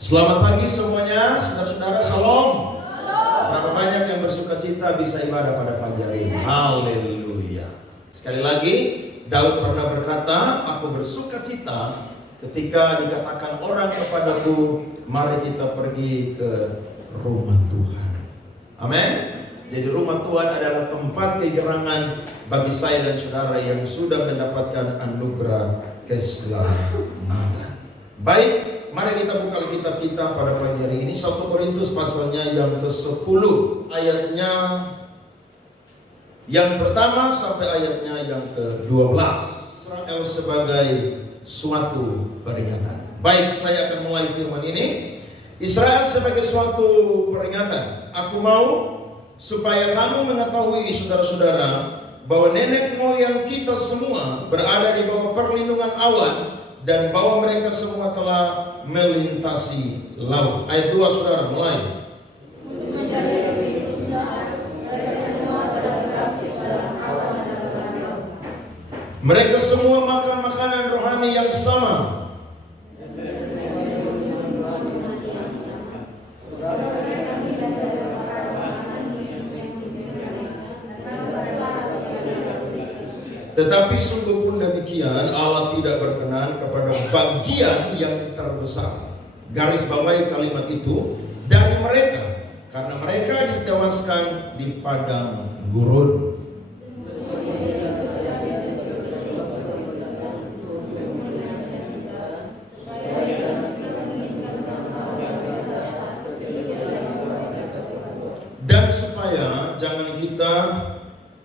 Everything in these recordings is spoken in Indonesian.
Selamat pagi semuanya, saudara-saudara, shalom. Berapa banyak yang bersuka cita bisa ibadah pada pagi hari ini? Haleluya. Sekali lagi, Daud pernah berkata, aku bersuka cita ketika dikatakan orang kepadaku, mari kita pergi ke rumah Tuhan. Amin. Jadi rumah Tuhan adalah tempat kegerangan bagi saya dan saudara yang sudah mendapatkan anugerah keselamatan. Baik. Mari kita buka Alkitab kita pada pagi hari ini 1 Korintus pasalnya yang ke-10 ayatnya yang pertama sampai ayatnya yang ke-12. Israel sebagai suatu peringatan. Baik, saya akan mulai firman ini. Israel sebagai suatu peringatan. Aku mau supaya kamu mengetahui, saudara-saudara, bahwa nenek moyang kita semua berada di bawah perlindungan awan, dan bahwa mereka semua telah melintasi laut. Ayat 2, saudara, mulai. Mereka semua makan makanan rohani yang sama. Tetapi sungguh pun demikian, Allah tidak berkenan kepada bagian yang terbesar. Garis bawahi kalimat itu, dari mereka, karena mereka ditewaskan di padang gurun. Dan supaya jangan kita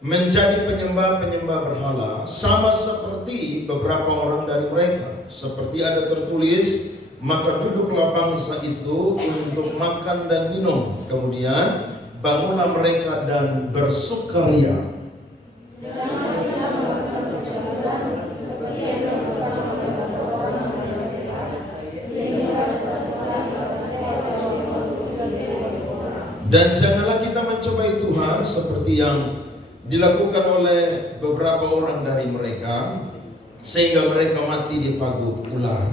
menjadi penyembah-penyembah berhala, sama seperti beberapa orang dari mereka. Seperti ada tertulis, maka duduklah bangsa itu untuk makan dan minum. Kemudian bangunlah mereka dan bersukaria. Dan janganlah kita mencobai Tuhan seperti yang dilakukan oleh beberapa orang dari mereka, sehingga mereka mati dipagut ular.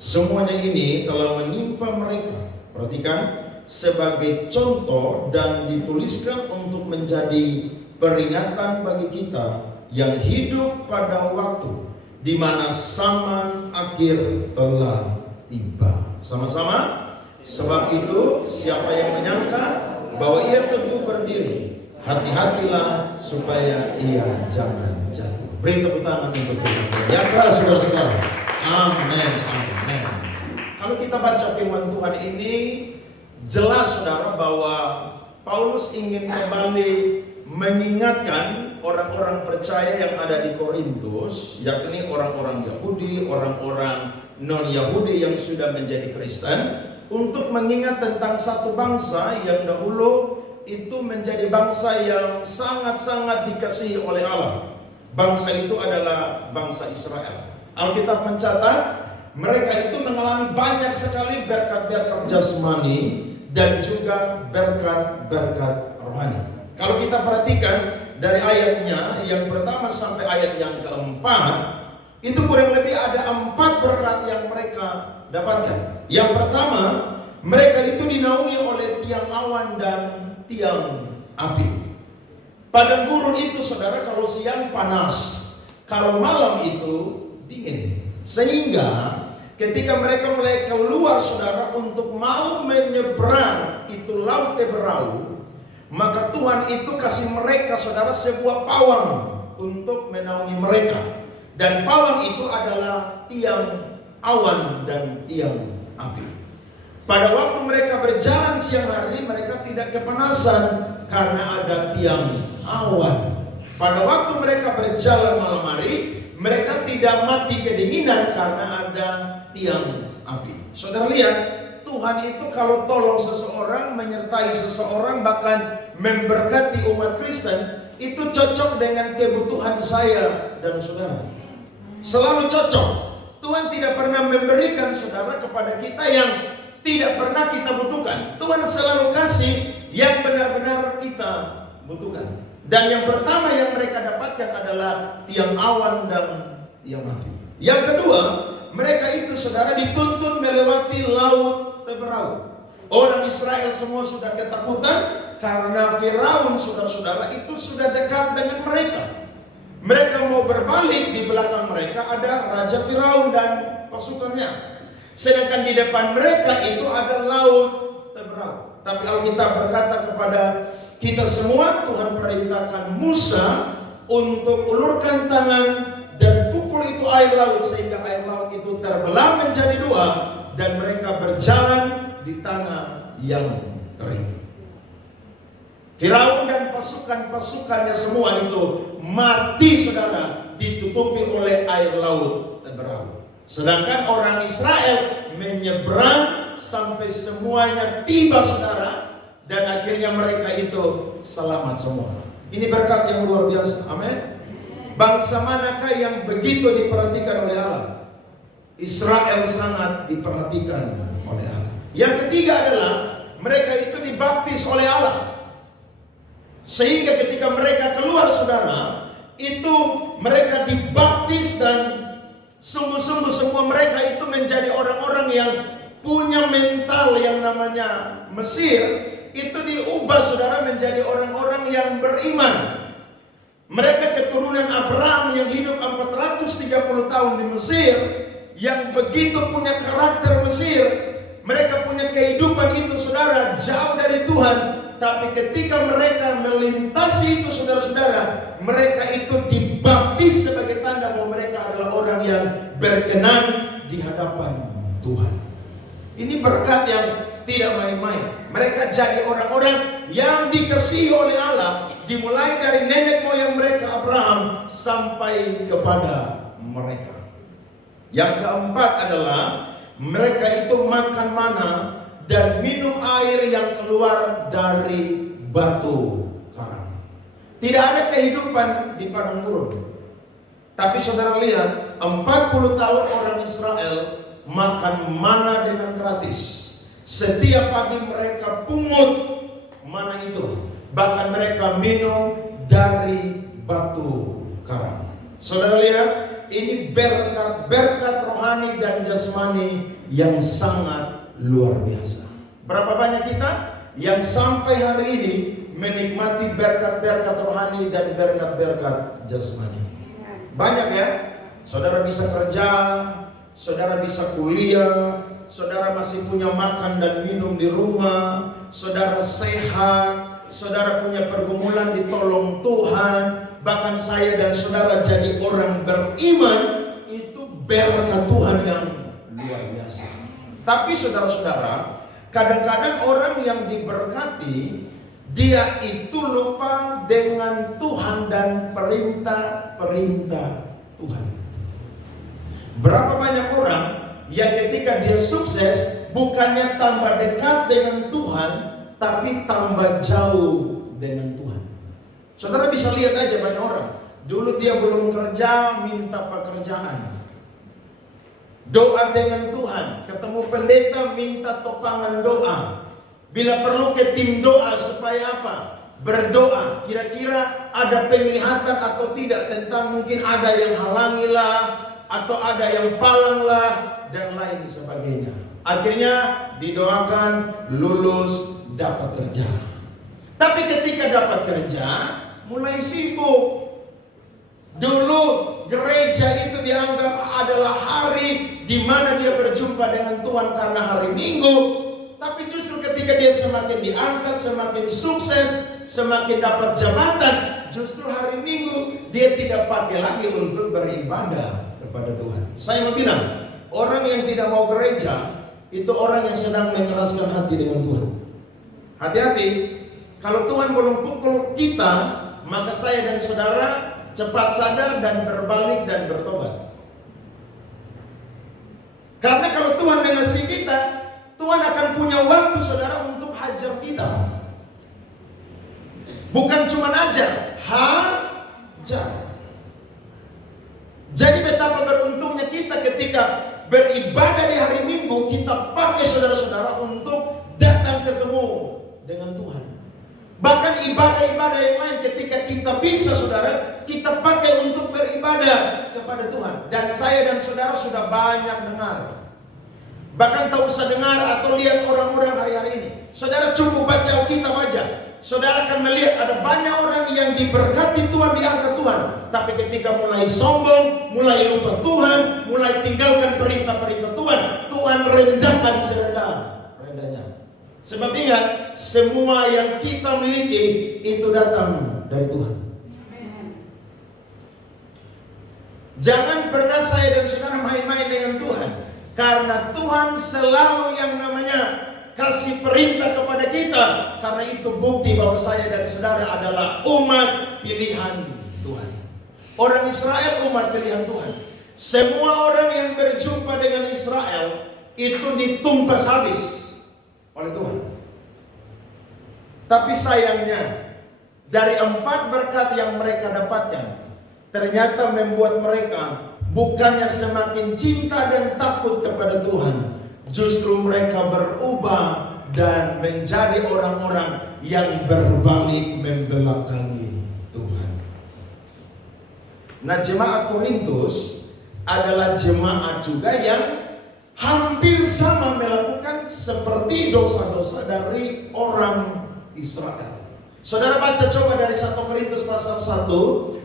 Semuanya ini telah menimpa mereka, perhatikan, sebagai contoh dan dituliskan untuk menjadi peringatan bagi kita yang hidup pada waktu di mana zaman akhir telah tiba. Sama-sama. Sebab itu, siapa yang menyangka bahwa ia teguh berdiri, hati-hatilah supaya ia jangan jatuh. Beri tepuk tangan untuk kita. Ya keras, saudara-saudara. Amin, amin. Kalau kita baca firman Tuhan ini, jelas saudara bahwa Paulus ingin kembali mengingatkan orang-orang percaya yang ada di Korintus, yakni orang-orang Yahudi, orang-orang non-Yahudi yang sudah menjadi Kristen, untuk mengingat tentang satu bangsa yang dahulu itu menjadi bangsa yang sangat-sangat dikasihi oleh Allah. Bangsa itu adalah bangsa Israel. Alkitab mencatat mereka itu mengalami banyak sekali berkat-berkat jasmani dan juga berkat-berkat rohani. Kalau kita perhatikan dari ayatnya yang pertama sampai ayat yang keempat, itu kurang lebih ada 4 berkat yang mereka dapatkan. Yang pertama, mereka itu dinaungi oleh tiang awan dan tiang api. Padang gurun itu, saudara, kalau siang panas, kalau malam itu dingin. Sehingga ketika mereka mulai keluar, saudara, untuk mau menyeberang itu laut Teberau, maka Tuhan itu kasih mereka, saudara, sebuah pawang untuk menaungi mereka. Dan pawang itu adalah tiang awan dan tiang api. Pada waktu mereka berjalan siang hari, mereka tidak kepanasan karena ada tiang awan. Pada waktu mereka berjalan malam hari, mereka tidak mati kedinginan karena ada tiang api. Saudara lihat, Tuhan itu kalau tolong seseorang, menyertai seseorang, bahkan memberkati umat Kristen, itu cocok dengan kebutuhan saya dan saudara. Selalu cocok. Tuhan tidak pernah memberikan, saudara, kepada kita yang tidak pernah kita butuhkan. Tuhan selalu kasih yang benar-benar kita butuhkan. Dan yang pertama yang mereka dapatkan adalah tiang awan dan tiang api. Yang kedua, mereka itu saudara dituntun melewati laut Teberau. Orang Israel semua sudah ketakutan karena Firaun saudara-saudara itu sudah dekat dengan mereka. Mereka mau berbalik, di belakang mereka ada Raja Firaun dan pasukannya. Sedangkan di depan mereka itu ada laut Teberau. Tapi Alkitab berkata kepada kita semua, Tuhan perintahkan Musa untuk ulurkan tangan dan pukul itu air laut, sehingga air laut itu terbelah menjadi dua dan mereka berjalan di tanah yang kering. Firaun dan pasukan-pasukannya semua itu mati saudara, ditutupi oleh air laut Teberau. Sedangkan orang Israel menyeberang sampai semuanya tiba saudara, dan akhirnya mereka itu selamat semua. Ini berkat yang luar biasa. Amin. Bangsa manakah yang begitu diperhatikan oleh Allah? Israel sangat diperhatikan oleh Allah. Yang ketiga adalah mereka itu dibaptis oleh Allah. Sehingga ketika mereka keluar saudara, itu mereka dibaptis dan sungguh-sungguh semua mereka itu menjadi orang-orang yang punya mental yang namanya Mesir. Itu diubah saudara menjadi orang-orang yang beriman. Mereka keturunan Abraham yang hidup 430 tahun di Mesir, yang begitu punya karakter Mesir. Mereka punya kehidupan itu saudara jauh dari Tuhan. Tapi ketika mereka melintasi itu saudara-saudara, mereka itu dibaptis sebagai tanda bahwa mereka adalah orang yang berkenan di hadapan Tuhan. Ini berkat yang tidak main-main. Mereka jadi orang-orang yang dikasihi oleh Allah, dimulai dari nenek moyang mereka Abraham sampai kepada mereka. Yang keempat adalah mereka itu makan mana dan minum air yang keluar dari batu karang. Tidak ada kehidupan di padang gurun. Tapi saudara lihat, 40 tahun orang Israel makan mana dengan gratis. Setiap pagi mereka pungut mana itu. Bahkan mereka minum dari batu karang. Saudara lihat, ini berkat rohani dan jasmani yang sangat luar biasa. Berapa banyak kita yang sampai hari ini menikmati berkat-berkat rohani dan berkat-berkat jasmani? Banyak ya. Saudara bisa kerja, saudara bisa kuliah, saudara masih punya makan dan minum di rumah, saudara sehat, saudara punya pergumulan ditolong Tuhan. Bahkan saya dan saudara jadi orang beriman, itu berkat Tuhan yang luar biasa. Tapi saudara-saudara, kadang-kadang orang yang diberkati, dia itu lupa dengan Tuhan dan perintah-perintah Tuhan. Berapa banyak orang yang ketika dia sukses, bukannya tambah dekat dengan Tuhan, tapi tambah jauh dengan Tuhan. Saudara bisa lihat aja banyak orang, dulu dia belum kerja, minta pekerjaan. Doa dengan Tuhan, ketemu pendeta minta topangan doa. Bila perlu ke tim doa supaya apa? Berdoa, kira-kira ada penglihatan atau tidak tentang mungkin ada yang halangilah, atau ada yang palanglah, dan lain sebagainya. Akhirnya didoakan lulus, dapat kerja. Tapi ketika dapat kerja, mulai sibuk. Dulu gereja itu dianggap adalah hari di mana dia berjumpa dengan Tuhan karena hari Minggu. Tapi justru ketika dia semakin diangkat, semakin sukses, semakin dapat jabatan, justru hari Minggu dia tidak pakai lagi untuk beribadah kepada Tuhan. Saya mau bilang, orang yang tidak mau gereja itu orang yang sedang mengeraskan hati dengan Tuhan. Hati-hati, kalau Tuhan belum pukul kita, maka saya dan saudara cepat sadar dan berbalik dan bertobat. Karena kalau Tuhan mengasihi kita, Tuhan akan punya waktu saudara untuk hajar kita. Bukan cuma ajar, hajar. Jadi betapa beruntungnya kita ketika beribadah di hari Minggu, kita pakai saudara-saudara untuk datang ketemu dengan Tuhan. Bahkan ibadah-ibadah yang lain ketika kita bisa, saudara, kita pakai untuk beribadah kepada Tuhan. Dan saya dan saudara sudah banyak dengar. Bahkan tak usah dengar atau lihat orang-orang hari-hari ini. Saudara cukup baca Alkitab aja. Saudara akan melihat ada banyak orang yang diberkati Tuhan, diangkat Tuhan. Tapi ketika mulai sombong, mulai lupa Tuhan, mulai tinggalkan perintah-perintah Tuhan, Tuhan rendahkan serendah-rendahnya. Sebab ingat, semua yang kita miliki itu datang dari Tuhan. Jangan pernah saya dan saudara main-main dengan Tuhan. Karena Tuhan selalu yang namanya kasih perintah kepada kita. Karena itu bukti bahwa saya dan saudara adalah umat pilihan Tuhan. Orang Israel umat pilihan Tuhan. Semua orang yang berjumpa dengan Israel itu ditumpas habis oleh Tuhan. Tapi sayangnya, dari 4 berkat yang mereka dapatkan, ternyata membuat mereka bukannya semakin cinta dan takut kepada Tuhan, justru mereka berubah dan menjadi orang-orang yang berbalik membelakangi Tuhan. Nah, jemaat Korintus adalah jemaat juga yang hampir sama melakukan seperti dosa-dosa dari orang Israel. Saudara baca coba dari 1 Korintus pasal 1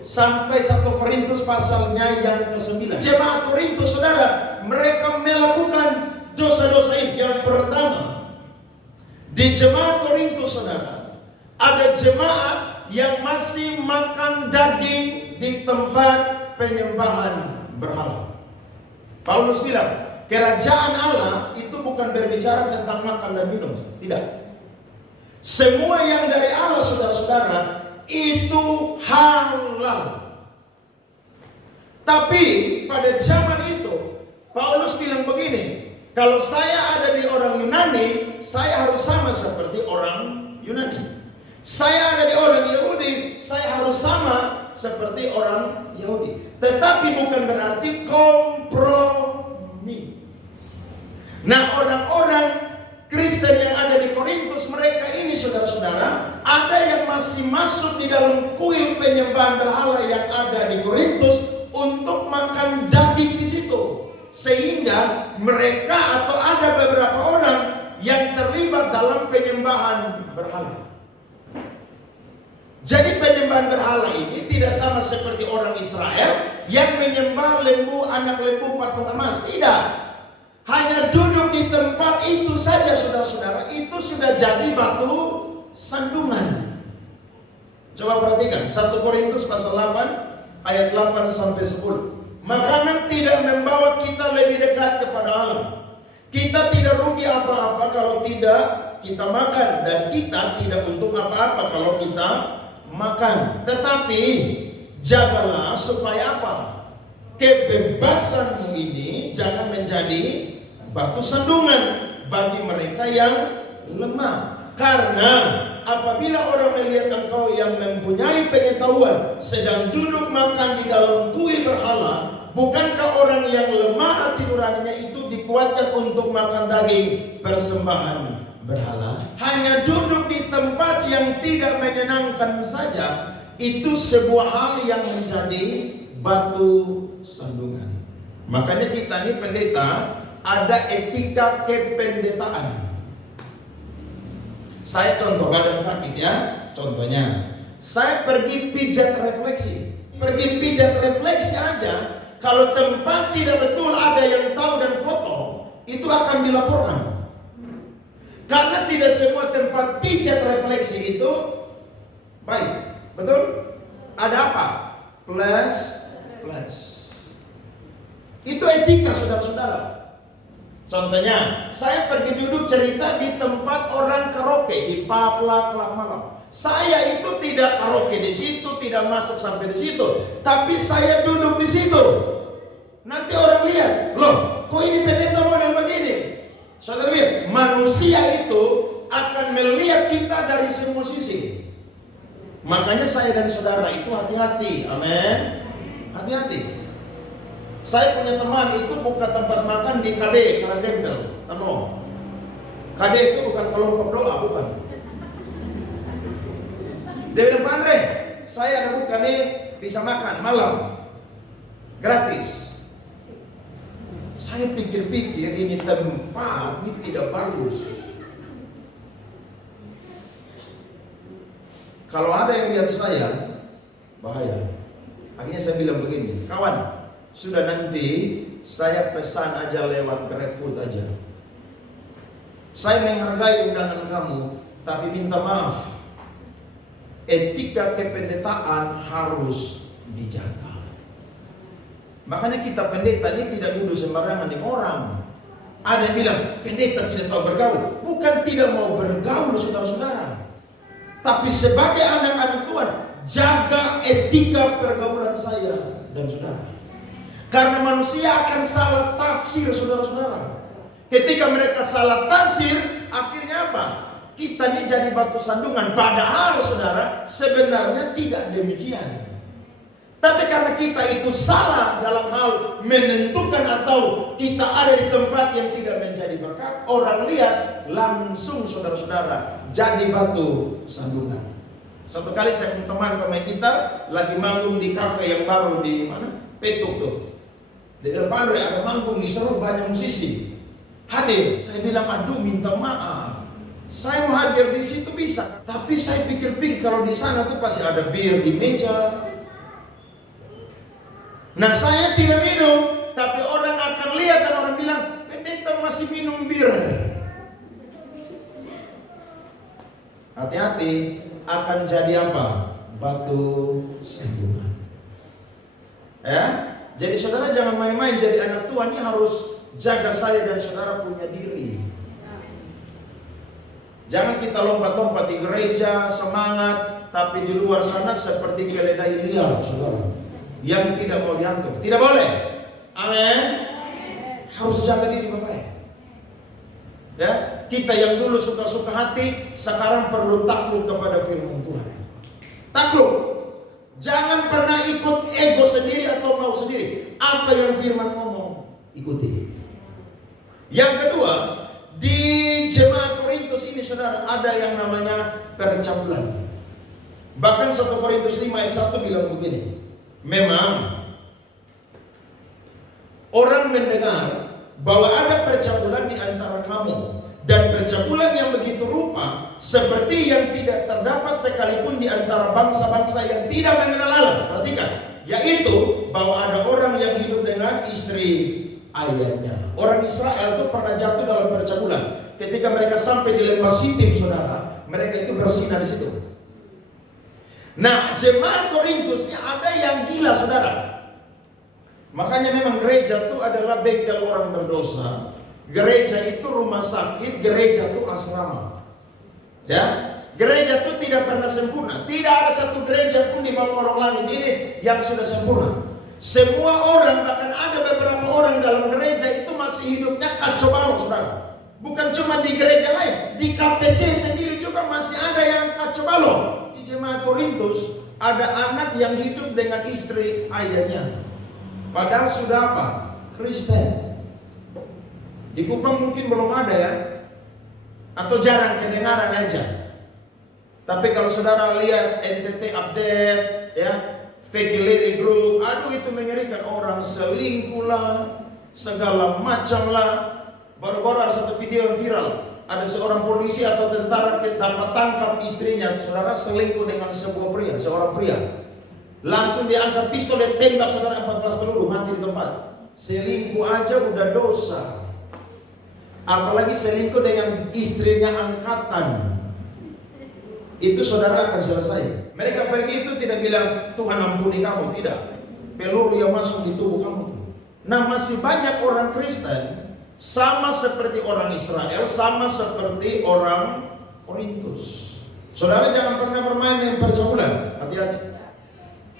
sampai 1 Korintus pasalnya yang ke-9. Jemaat Korintus, saudara, mereka melakukan dosa-dosa ini. Yang pertama, di jemaat Korintus, saudara, ada jemaat yang masih makan daging di tempat penyembahan berhala. Paulus bilang, kerajaan Allah itu bukan berbicara tentang makan dan minum. Tidak. Semua yang dari Allah, saudara-saudara, itu halal. Tapi pada zaman itu Paulus bilang begini, kalau saya ada di orang Yunani, saya harus sama seperti orang Yunani. Saya ada di orang Yahudi, saya harus sama seperti orang Yahudi. Tetapi bukan berarti kompromi. Nah, orang-orang Kristen yang ada di Korintus, mereka ini, saudara-saudara, ada yang masih masuk di dalam kuil penyembahan berhala yang ada di Korintus untuk makan daging di situ. Sehingga mereka atau ada beberapa orang yang terlibat dalam penyembahan berhala. Jadi penyembahan berhala ini tidak sama seperti orang Israel yang menyembah lembu, anak lembu, patung emas. Tidak. Hanya duduk di tempat itu saja, saudara-saudara, itu sudah jadi batu sandungan. Coba perhatikan 1 Korintus pasal 8 ayat 8 sampai 10. Makanan tidak membawa kita lebih dekat kepada Allah. Kita tidak rugi apa-apa kalau tidak kita makan, dan kita tidak untung apa-apa kalau kita makan. Tetapi jagalah supaya apa? Kebebasanmu ini jangan menjadi batu sandungan bagi mereka yang lemah. Karena apabila orang melihat engkau yang mempunyai pengetahuan sedang duduk makan di dalam kuil berhala, bukankah orang yang lemah hati nuraninya itu dikuatkan untuk makan daging persembahan berhala? Hanya duduk di tempat yang tidak menyenangkan saja, itu sebuah hal yang menjadi batu sandungan. Makanya kita ini pendeta ada etika kependetaan. Saya contoh badan sakit ya. Contohnya, saya pergi pijat refleksi. Pergi pijat refleksi aja, kalau tempat tidak betul ada yang tahu dan foto, itu akan dilaporkan. Karena tidak semua tempat pijat refleksi itu baik. Betul? Ada apa? Plus. Itu etika, saudara-saudara. Contohnya, saya pergi duduk cerita di tempat orang karaoke di Papla Club Malam. Saya itu tidak karaoke di situ, tidak masuk sampai di situ, tapi saya duduk di situ. Nanti orang lihat, loh, kok ini pendeta model begini? Saudara lihat, manusia itu akan melihat kita dari semua sisi. Makanya saya dan saudara itu hati-hati, amin. Hati-hati. Saya punya teman itu buka tempat makan di KD, Karang Dempel, KD itu bukan kelompok doa, bukan. Dia bilang, Pak Andre, saya ada buka nih, bisa makan malam gratis. Saya pikir-pikir ini tempat ini tidak bagus. Kalau ada yang lihat saya, bahaya. Akhirnya saya bilang begini, kawan, sudah nanti saya pesan aja lewat GrabFood aja. Saya menghargai undangan kamu, tapi minta maaf, etika kependetaan harus dijaga. Makanya kita pendeta ini tidak duduk sembarangan dengan orang. Ada yang bilang, pendeta tidak tahu bergaul. Bukan tidak mau bergaul, saudara-saudara. Tapi sebagai anak-anak Tuhan, jaga etika pergaulan saya dan saudara. Karena manusia akan salah tafsir, saudara-saudara. Ketika mereka salah tafsir, akhirnya apa? Kita ini jadi batu sandungan. Padahal saudara, sebenarnya tidak demikian. Tapi karena kita itu salah dalam hal menentukan atau kita ada di tempat yang tidak menjadi berkat, orang lihat langsung saudara-saudara jadi batu sandungan. Satu kali saya punya teman pemain gitar lagi manggung di kafe yang baru di mana? Petuk tuh. Dia bilang, Pak Andre, ada manggung nih seru, banyak musisi. Hadir. Saya bilang, aduh minta maaf. Saya mau hadir di situ bisa, tapi saya pikir-pikir kalau di sana tuh pasti ada bir di meja. Nah saya tidak minum, tapi orang akan lihat dan orang bilang, pendeta masih minum bir. Hati-hati, akan jadi apa? Batu sandungan. Ya, jadi saudara jangan main-main. Jadi anak Tuhan ini harus jaga saya dan saudara punya diri. Jangan kita lompat-lompat di gereja semangat, tapi di luar sana seperti keledai liar, saudara, yang tidak mau diatur. Tidak boleh. Amin. Harus jaga diri bapak-bapak. Ya, kita yang dulu suka-suka hati, sekarang perlu takluk kepada firman Tuhan. Takluk. Jangan pernah ikut ego sendiri atau mau sendiri. Apa yang firman ngomong, ikuti. Yang kedua, di jemaat Korintus ini saudara ada yang namanya percabulan. Bahkan 1 Korintus 5 ayat 1 bilang begini. Memang orang mendengar bahwa ada percabulan di antara kamu, dan percabulan yang begitu rupa seperti yang tidak terdapat sekalipun di antara bangsa-bangsa yang tidak mengenal Allah. Perhatikan, yaitu bahwa ada orang yang hidup dengan istri ayahnya. Orang Israel itu pernah jatuh dalam percabulan. Ketika mereka sampai di lembah Sitim, saudara, mereka itu bersinah di situ. Nah, jemaat Korintus ini ada yang gila, saudara. Makanya memang gereja itu adalah bengkel orang berdosa. Gereja itu rumah sakit, gereja itu asrama. Ya, gereja itu tidak pernah sempurna. Tidak ada satu gereja pun di bawah kolong langit ini yang sudah sempurna. Semua orang, bahkan ada beberapa orang dalam gereja itu masih hidupnya kacau balau, saudara. Bukan cuma di gereja lain, di KPC sendiri juga masih ada yang kacau balau. Di jemaat Korintus ada anak yang hidup dengan istri ayahnya. Padahal sudah apa? Kristen. Di Kupang mungkin belum ada ya, atau jarang kedengaran aja. Tapi kalau saudara lihat NTT update ya, Vegileri Group, aduh itu mengerikan. Orang selingkuh lah, segala macam lah. Baru-baru ada satu video yang viral, ada seorang polisi atau tentara dapat tangkap istrinya, saudara, selingkuh dengan seorang pria. Langsung diangkat pistol dan tembak, saudara, 14 peluru, mati di tempat. Selingkuh aja udah dosa, apalagi selingkuh dengan istrinya angkatan. Itu saudara akan selesai. Mereka pergi itu tidak bilang Tuhan ampuni kamu, tidak. Peluru yang masuk di tubuh kamu tuh. Nah, masih banyak orang Kristen sama seperti orang Israel, sama seperti orang Korintus. Saudara jangan pernah bermain dengan percabulan. Hati-hati.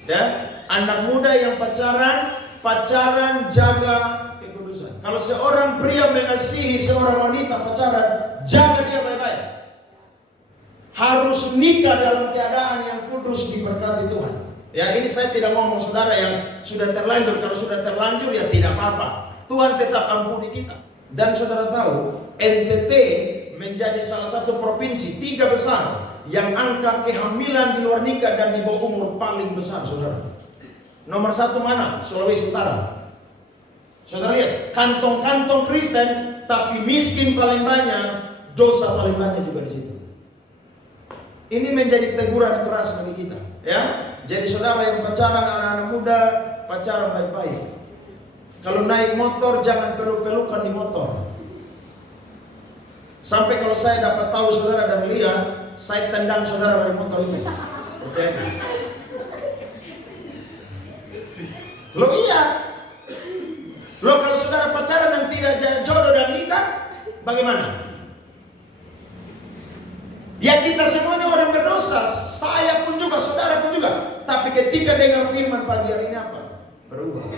Ya, anak muda yang pacaran jaga kekudusan. Kalau seorang pria mengasihi seorang wanita pacaran, jaga dia baik-baik. Harus nikah dalam keadaan yang kudus diberkati Tuhan. Ya, ini saya tidak ngomong saudara yang sudah terlanjur. Kalau sudah terlanjur ya tidak apa-apa. Tuhan tetap ampuni kita. Dan saudara tahu, NTT menjadi salah satu provinsi 3 besar yang angka kehamilan di luar nikah dan di bawah umur paling besar, saudara. Nomor 1 mana? Sulawesi Utara. Saudara lihat, kantong-kantong Kristen tapi miskin paling banyak, dosa paling banyak juga di situ. Ini menjadi teguran keras bagi kita, ya. Jadi saudara yang pacaran anak-anak muda, pacaran baik-baik. Kalau naik motor jangan peluk-pelukan di motor. Sampai kalau saya dapat tahu saudara dan lihat, saya tendang saudara dari motor ini. Oke? Lo iya. Lo kalau saudara pacaran dan tidak jodoh dan nikah, bagaimana? Ya kita semua ini orang berdosa, saya pun juga, saudara pun juga. Tapi ketika dengar firman pagi hari ini apa? Berubah.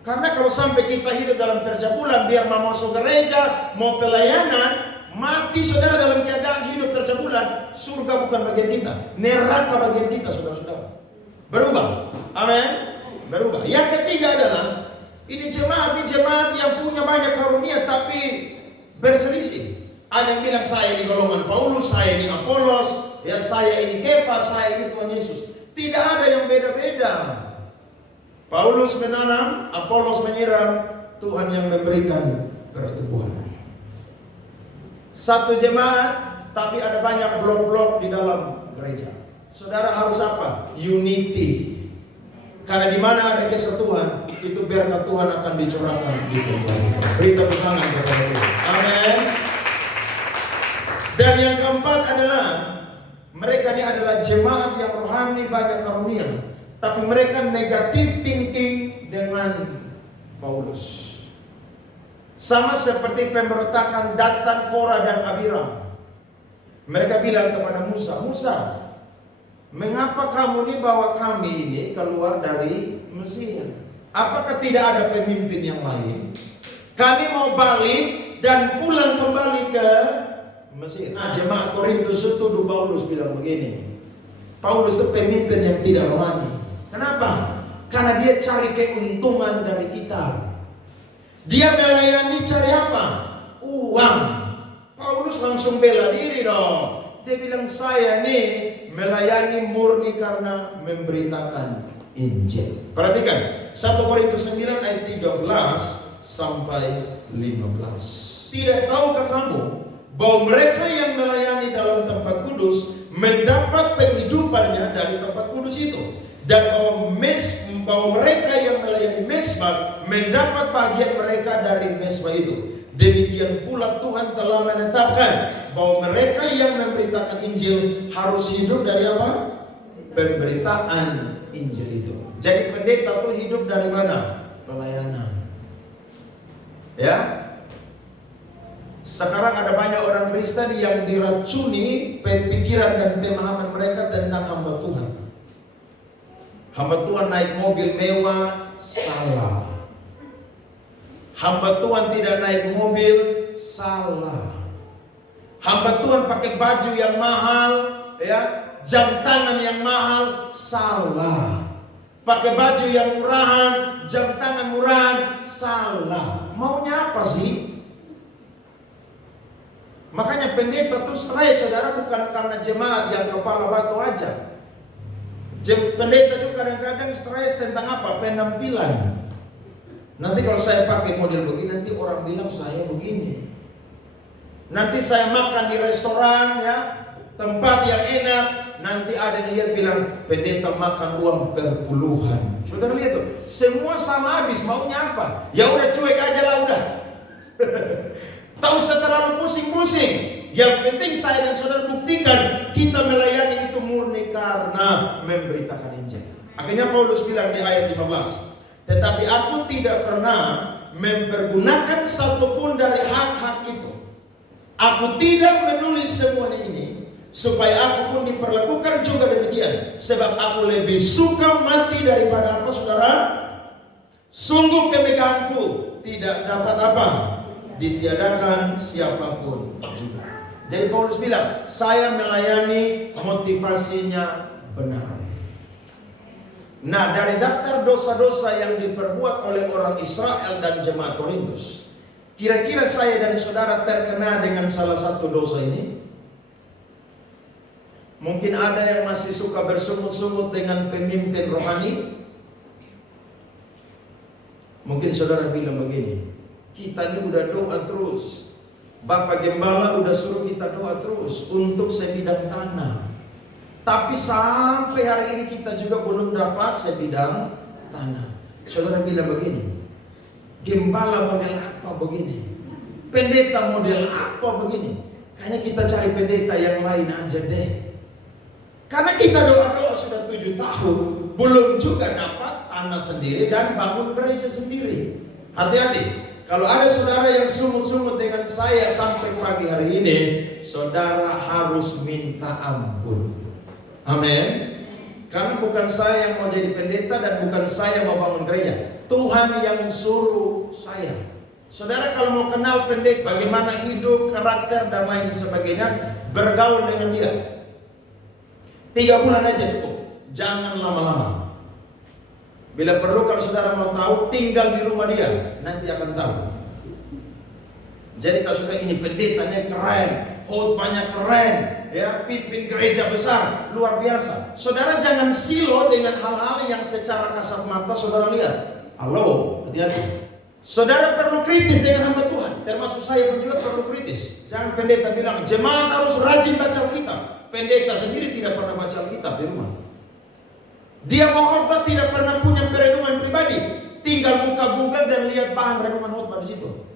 Karena kalau sampai kita hidup dalam percabulan, biar mau masuk gereja, mau pelayanan, mati saudara dalam keadaan hidup percabulan, surga bukan bagian kita, neraka bagian kita, saudara-saudara. Berubah. Amin. Berubah. Yang ketiga adalah, ini jemaat yang punya banyak karunia tapi berselisih. Ada yang bilang saya ini golongan Paulus, saya ini Apolos, ya saya ini Kefa, saya ini Tuhan Yesus. Tidak ada yang beda-beda. Paulus menanam, Apolos menyiram, Tuhan yang memberikan pertumbuhan. Satu jemaat, tapi ada banyak blok-blok di dalam gereja. Saudara harus apa? Unity. Karena di mana ada kesatuan, itu berkat Tuhan akan dicurahkan di tempat ini. Beri tepuk tangan kepada Tuhan. Amin. Dan yang keempat adalah mereka ini adalah jemaat yang rohani banyak karunia, tapi mereka negatif thinking dengan Paulus. Sama seperti pemberontakan Datan, Korah dan Abiram. Mereka bilang kepada Musa, Musa, mengapa kamu ini bawa kami ini keluar dari Mesir? Apakah tidak ada pemimpin yang lain? Kami mau balik dan pulang kembali ke Mesir. Nah, jemaat Korintus itu tuduh Paulus bilang begini. Paulus itu pemimpin yang tidak rohani. Kenapa? Karena dia cari keuntungan dari kita. Dia melayani cari apa? Uang. Paulus langsung bela diri dong. Dia bilang saya nih melayani murni karena memberitakan Injil. Perhatikan 1 Korintus 9 ayat 13 sampai 15. Tidak tahukah kamu bahwa mereka yang melayani dalam tempat kudus mendapat penghidupannya dari tempat kudus itu, dan bahwa mereka yang melayani mesbah mendapat bagian mereka dari mesbah itu. Demikian pula Tuhan telah menetapkan bahwa mereka yang memberitakan Injil harus hidup dari apa? Pemberitaan Injil itu. Jadi pendeta itu hidup dari mana? Pelayanan. Ya. Sekarang ada banyak orang Kristen yang diracuni pikiran dan pemahaman mereka tentang hamba Tuhan. Hamba Tuhan naik mobil mewah, salah. Hamba Tuhan tidak naik mobil, salah. Hamba Tuhan pakai baju yang mahal, ya, jam tangan yang mahal, salah. Pakai baju yang murahan, jam tangan murahan, salah. Maunya apa sih? Makanya pendeta tuh stres, saudara, bukan karena jemaat yang kepala batu aja. Pendeta tuh kadang-kadang stres tentang apa? Penampilan. Nanti kalau saya pakai model begini, nanti orang bilang saya begini. Nanti saya makan di restoran, ya, tempat yang enak, nanti ada yang lihat bilang pendeta makan uang berpuluhan. Saudara lihat tuh, semua sama habis. Maunya apa? Ya udah cuek aja lah udah. Tak usah terlalu pusing-pusing. Yang penting saya dan saudara buktikan kita melayani itu murni karena memberitakan Injil. Akhirnya Paulus bilang di ayat 15, tetapi aku tidak pernah mempergunakan satupun dari hak-hak itu. Aku tidak menulis semuanya ini supaya aku pun diperlakukan juga demikian. Sebab aku lebih suka mati daripada apa, saudara? Sungguh kemegahanku tidak dapat apa? Ditiadakan siapapun juga. Jadi Paulus bilang, saya melayani motivasinya benar. Nah, dari daftar dosa-dosa yang diperbuat oleh orang Israel dan jemaat Korintus, kira-kira saya dan saudara terkena dengan salah satu dosa ini? Mungkin ada yang masih suka bersungut-sungut dengan pemimpin rohani. Mungkin saudara bilang begini, kita ini udah doa terus, Bapak Gembala udah suruh kita doa terus untuk sebidang tanah, tapi sampai hari ini kita juga belum dapat sebidang tanah. Saudara bilang begini, Gembala model apa begini, pendeta model apa begini. Kayaknya kita cari pendeta yang lain aja deh. Karena kita doa-doa sudah 7 tahun, belum juga dapat tanah sendiri dan bangun gereja sendiri. Hati-hati, kalau ada saudara yang sungut-sungut dengan saya sampai pagi hari ini, saudara harus minta ampun. Amin. Karena bukan saya yang mau jadi pendeta dan bukan saya yang mau bangun gereja. Tuhan yang suruh saya. Saudara kalau mau kenal pendeta, bagaimana hidup, karakter dan lain sebagainya, bergaul dengan dia. 3 bulan aja cukup, jangan lama-lama. Bila perlu kalau saudara mau tahu, tinggal di rumah dia, nanti akan tahu. Jadi kalau saudara ini pendetanya keren, khotbahnya keren, ya, pimpin gereja besar, luar biasa. Saudara jangan silo dengan hal-hal yang secara kasat mata saudara lihat. Halo, hati-hati. Saudara perlu kritis dengan hamba Tuhan, termasuk saya pun juga perlu kritis. Jangan pendeta bilang jemaat harus rajin baca Alkitab. Pendeta sendiri tidak pernah baca Alkitab di rumah. Dia mau khotbah tidak pernah punya perenungan pribadi, tinggal buka Google dan lihat bahan renungan khotbah di situ.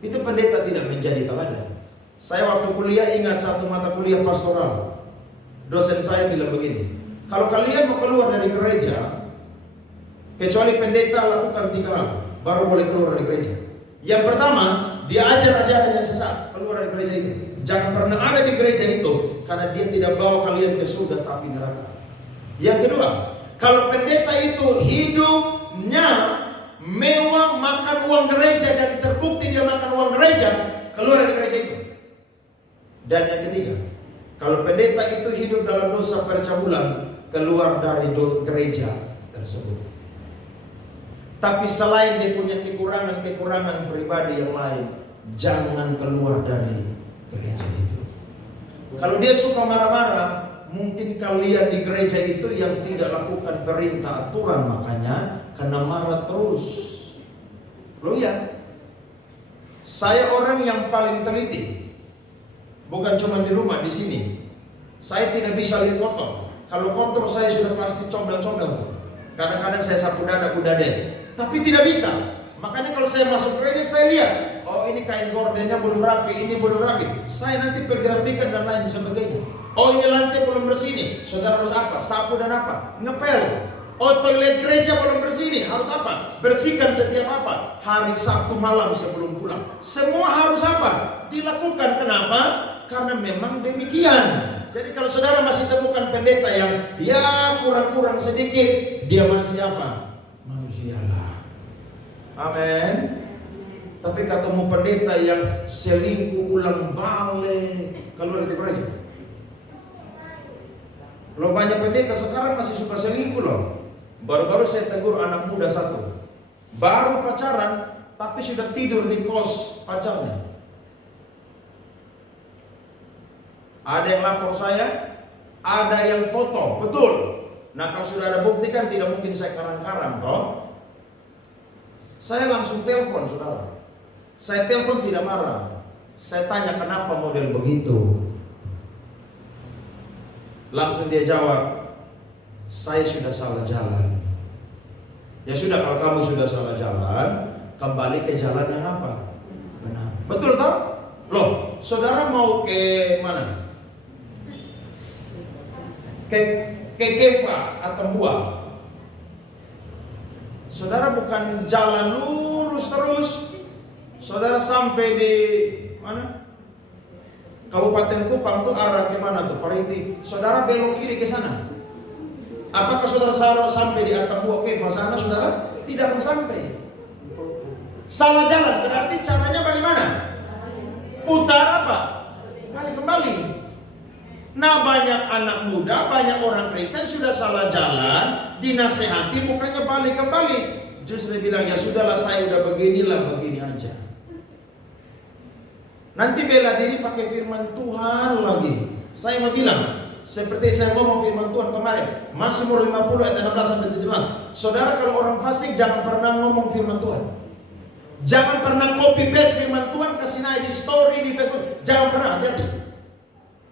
Itu pendeta tidak menjadi teladan. Saya waktu kuliah ingat satu mata kuliah pastoral. Dosen saya bilang begini, kalau kalian mau keluar dari gereja, kecuali pendeta lakukan 3 hal, baru boleh keluar dari gereja. Yang pertama, dia ajar-ajaran yang sesat, keluar dari gereja itu. Jangan pernah ada di gereja itu, karena dia tidak bawa kalian ke surga tapi neraka. Yang kedua, kalau pendeta itu hidupnya mewah, makan uang gereja dan terbukti dia makan uang gereja, keluar dari gereja itu. Dan yang ketiga, kalau pendeta itu hidup dalam dosa percabulan, keluar dari gereja tersebut. Tapi selain dia punya kekurangan-kekurangan pribadi yang lain, jangan keluar dari gereja itu. Kalau dia suka marah-marah, mungkin kalian di gereja itu yang tidak lakukan perintah aturan, makanya kena marah terus. Loh ya, saya orang yang paling teliti. Bukan cuma di rumah, di sini. Saya tidak bisa lihat kotor. Kalau kotor saya sudah pasti comel-comel. Kadang-kadang saya sapu dada udah deh. Tapi tidak bisa. Makanya kalau saya masuk gereja saya lihat, oh ini kain gordennya belum rapi, ini belum rapi. Saya nanti pergerakan dan lain sebagainya. Oh ini lantai belum bersih nih. Saudara harus apa? Sapu dan apa? Ngepel. Oh toilet gereja belum bersih nih. Harus apa? Bersihkan setiap apa? Hari Sabtu malam sebelum pulang. Semua harus apa? Dilakukan. Kenapa? Karena memang demikian. Jadi kalau saudara masih temukan pendeta yang ya kurang-kurang sedikit, dia masih apa? Manusialah. Amin. Tapi ketemu pendeta yang selingkuh ulang balik, keluar dari gereja. Loh banyak pendeta sekarang masih suka selingkuh loh. Baru-baru saya tegur anak muda satu, baru pacaran tapi sudah tidur di kos pacarnya. Ada yang lapor saya, ada yang foto, betul. Nah kalau sudah ada bukti kan tidak mungkin saya karang-karang toh. Saya langsung telepon saudara. Saya telepon tidak marah. Saya tanya kenapa model begitu. Langsung dia jawab, saya sudah salah jalan. Ya sudah, kalau kamu sudah salah jalan, kembali ke jalan yang apa? Benar. Betul toh? Loh, saudara mau ke mana? Ke Kefa atau Buah? Saudara bukan jalan lurus terus. Saudara sampai di mana? Kabupaten Kupang tuh arah ke mana tuh? Pariti. Saudara belok kiri ke sana. Apakah saudara sampai di Atambua Kefa sana saudara? Tidak akan sampai. Salah jalan berarti caranya bagaimana? Putar apa? Balik kembali. Nah banyak anak muda, banyak orang Kristen sudah salah jalan, dinasehati bukannya balik kembali. Justru bilang ya sudahlah saya udah beginilah, begini aja. Nanti bela diri pakai firman Tuhan lagi. Saya mau bilang, Seperti saya ngomong firman Tuhan kemarin, Mazmur 50 ayat 16 sampai 17. Saudara, kalau orang fasik jangan pernah ngomong firman Tuhan. Jangan pernah copy paste firman Tuhan kasih naik di story di Facebook. Jangan pernah, hati-hati.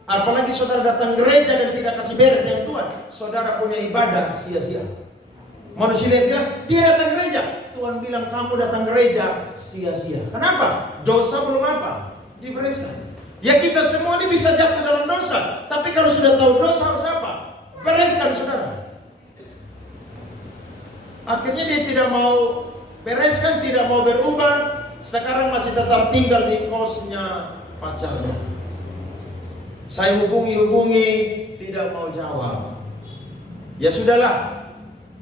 Apalagi saudara datang gereja dan tidak kasih beres dengan Tuhan, saudara punya ibadah sia-sia. Manusia lihat bilang, dia datang gereja. Tuhan bilang kamu datang gereja sia-sia. Kenapa? Dosa belum apa? Dibereskan. Ya kita semua ini bisa jatuh dalam dosa. Tapi kalau sudah tahu dosa harus apa? Bereskan saudara. Akhirnya dia tidak mau bereskan, tidak mau berubah. Sekarang masih tetap tinggal di kosnya pacarnya. Saya hubungi, tidak mau jawab. Ya sudahlah,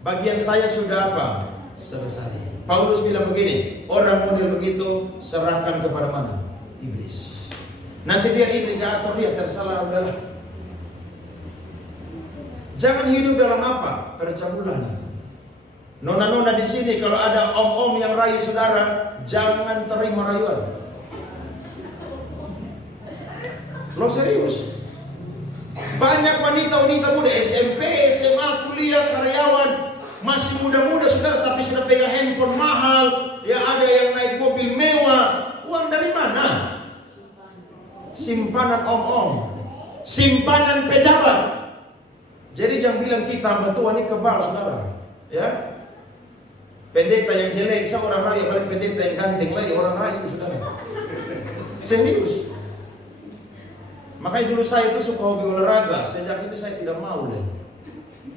bagian saya sudah apa? Selesai. Paulus bilang begini, orang model begitu serahkan kepada mana? Iblis. Nanti biar iblis atur dia, tersalah udahlah. Jangan hidup dalam apa? Percabulan. Nona-nona di sini kalau ada om-om yang rayu saudara, jangan terima rayuan. Lo serius? Banyak wanita-wanita muda SMP, SMA, kuliah, karyawan masih muda-muda saudara, tapi sudah pegang handphone mahal. Ya ada yang naik mobil mewah. Uang dari mana? Simpanan om-om, simpanan pejabat. Jadi jangan bilang kita hamba Tuhan ini kebal saudara. Ya, pendeta yang jelek seorang rayu, balik pendeta yang ganteng lagi orang rayu saudara. Serius. Makanya dulu saya itu suka hobi olahraga. Sejak itu saya tidak mau deh.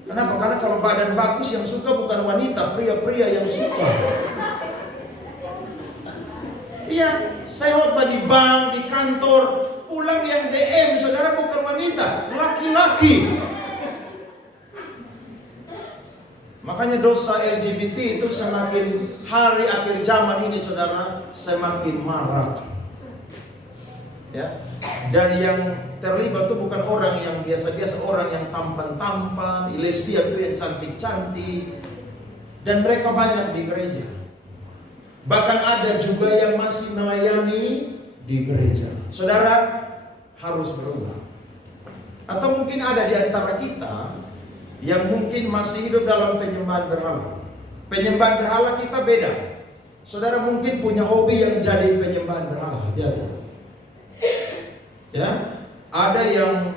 Kenapa? Karena kalau badan bagus yang suka bukan wanita, pria-pria yang suka. Iya, saya khotbah di bank, di kantor, pulang yang DM, saudara bukan wanita, laki-laki. Makanya dosa LGBT itu semakin hari akhir zaman ini saudara, semakin marak. Ya. Dan yang terlibat itu bukan orang yang biasa-biasa, orang yang tampan-tampan, lesbian itu yang cantik-cantik. Dan mereka banyak di gereja. Bahkan ada juga yang masih melayani di gereja. Saudara harus berubah. Atau mungkin ada di antara kita yang mungkin masih hidup dalam penyembahan berhala. Penyembahan berhala kita beda. Saudara mungkin punya hobi yang jadi penyembahan berhala. Hati-hati. Ya, ada yang